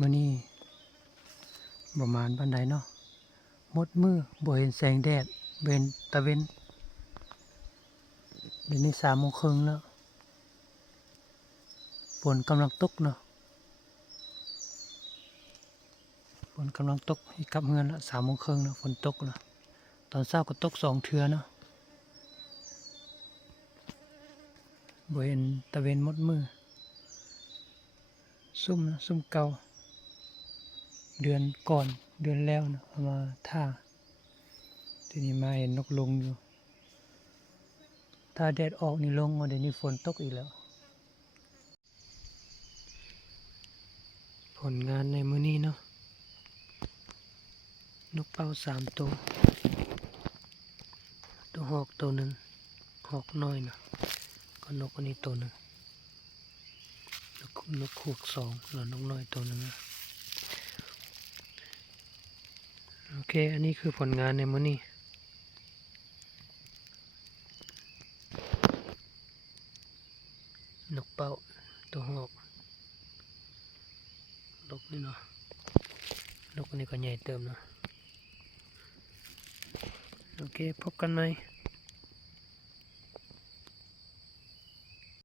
มื้อนี้ประมาณปานใดเนาะหมดมือบ่เห็นแสงแดดบ่เห็นตะเวนเดี๋ยวนี้3:30แล้วฝนกำลังตกเนาะฝนกำลังตกอีกกลับเฮือนละ3:30แล้วฝนตกแล้วตอนเช้าก็ตก2 เทื่อเนาะบ่เห็นตะเวนหมดมือซุ่มนะซุ่มเก่าเดือนก่อนเดือนแล้วนะเอามาท่าทีนี้มาเห็นนกลงอยู่ถ้าแดดออกนี่ลงเดี๋ยวนี้ฝนตกอีกแล้วผลงานในมื้อนี้เนาะนกเป้า3 ตัวตัวหอกตัวหนึ่งหอกน้อยนะก็นกอันนี้ตัวหนึ่งนกฮูก2แล้วนกน้อยตัวหนึ่งนะโอเคอันนี้คือผลงานในมื้อนี้นกเป้าตัวหอกนกนี่เนาะนกอันนี้ก็ใหญ่เติมเนาะโอเคพบกันไหม